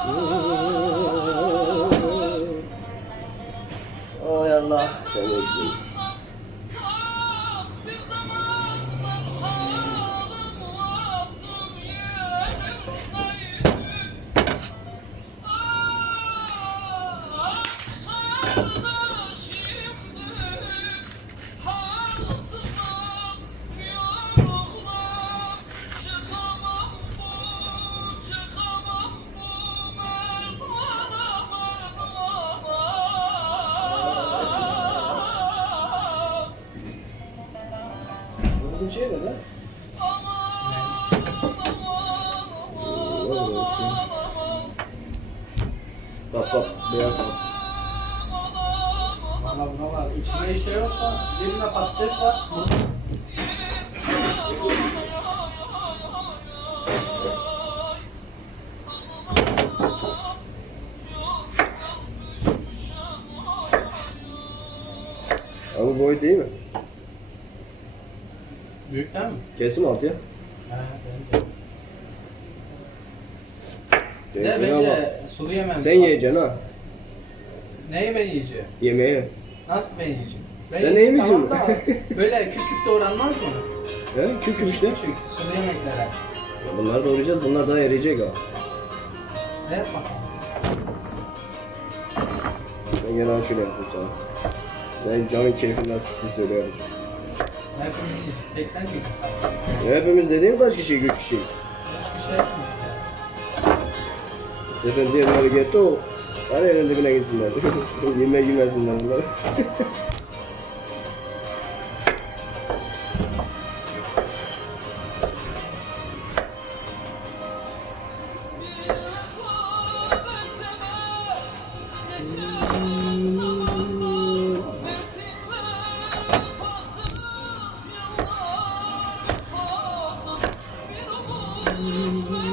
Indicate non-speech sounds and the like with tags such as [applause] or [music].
Ay Allah seversin. Oh, altıncıya kadar Bak bak beyaz bak. Valla buna var. İçine işte yoksa birine patates var. Abi boy değil mi? Büyük değil mi? Kesin alt ya. He bence. De bence sulu yemem. Sen yiyeceksin ha. Neyi ben yiyeceğim? Yemeği. Nasıl ben yiyeceğim? Ben Sen yiyeceğim, neyi yiyeceksin? Tamam da [laughs] böyle küp doğranmaz mı? He? Küp küp işte. Küçük sulu yemeklere. Ya Bunları doğrayacağız. Bunlar daha eriyecek ha. Ne yap bakalım. Ben gene al şöyle yapayım sana. Sen canın keyfinden sizi söylüyorum. Hepimiz. Tekten. Ya hepimiz dediğim kaç kişi? Üç kişi. Başka şey yapmıyoruz ya. Sefer diğerleri gitti o. Her yerin dibine gitsinler. [laughs] Yemek yemesinler bunlar. [laughs] you.